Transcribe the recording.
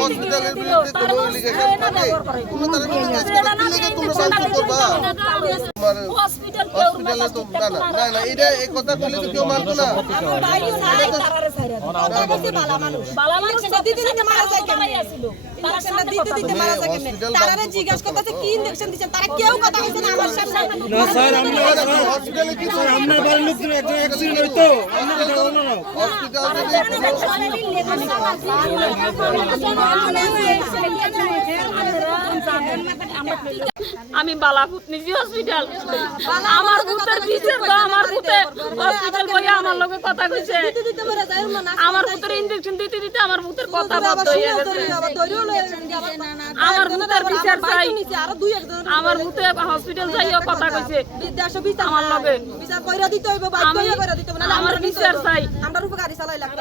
হসপিটালের বিরুদ্ধে কোনো লিগেশন থাকে হসপিটালে তো না এটা এই কথা বলে তো কেউ মানতো না। জিজ্ঞাসা করতেছে কি ইনজেকশন দিচ্ছেন তারা কেউ কথা বলছে না আমার সামনে। না স্যার আমরা হসপিটালে কি স্যার আমরা বাড়ির লোকজন একটা অ্যাক্সিডেন্ট হইতো আমরা তো জানো না আমি বালাপুত নিজি হসপিটাল আমার ভূতের বিচার তো আমার ভূতে হসপিটাল বইয়া আমার লগে কথা কইছে আমার ভূতের ইনজেকশন দিতে দিতে আমার ভূতের কথা বন্ধ হয়ে গেছে আমার ভূতের বিচার চাই আমার ভূতে হসপিটাল যাইও কথা কইছে আমার লগে বিচার কইরা দিতে হইব বাধ্য হইয়া কইরা দিতে হবে না আমার বিচার চাই আমরা রূপে গাড়ি চালাই লাগবে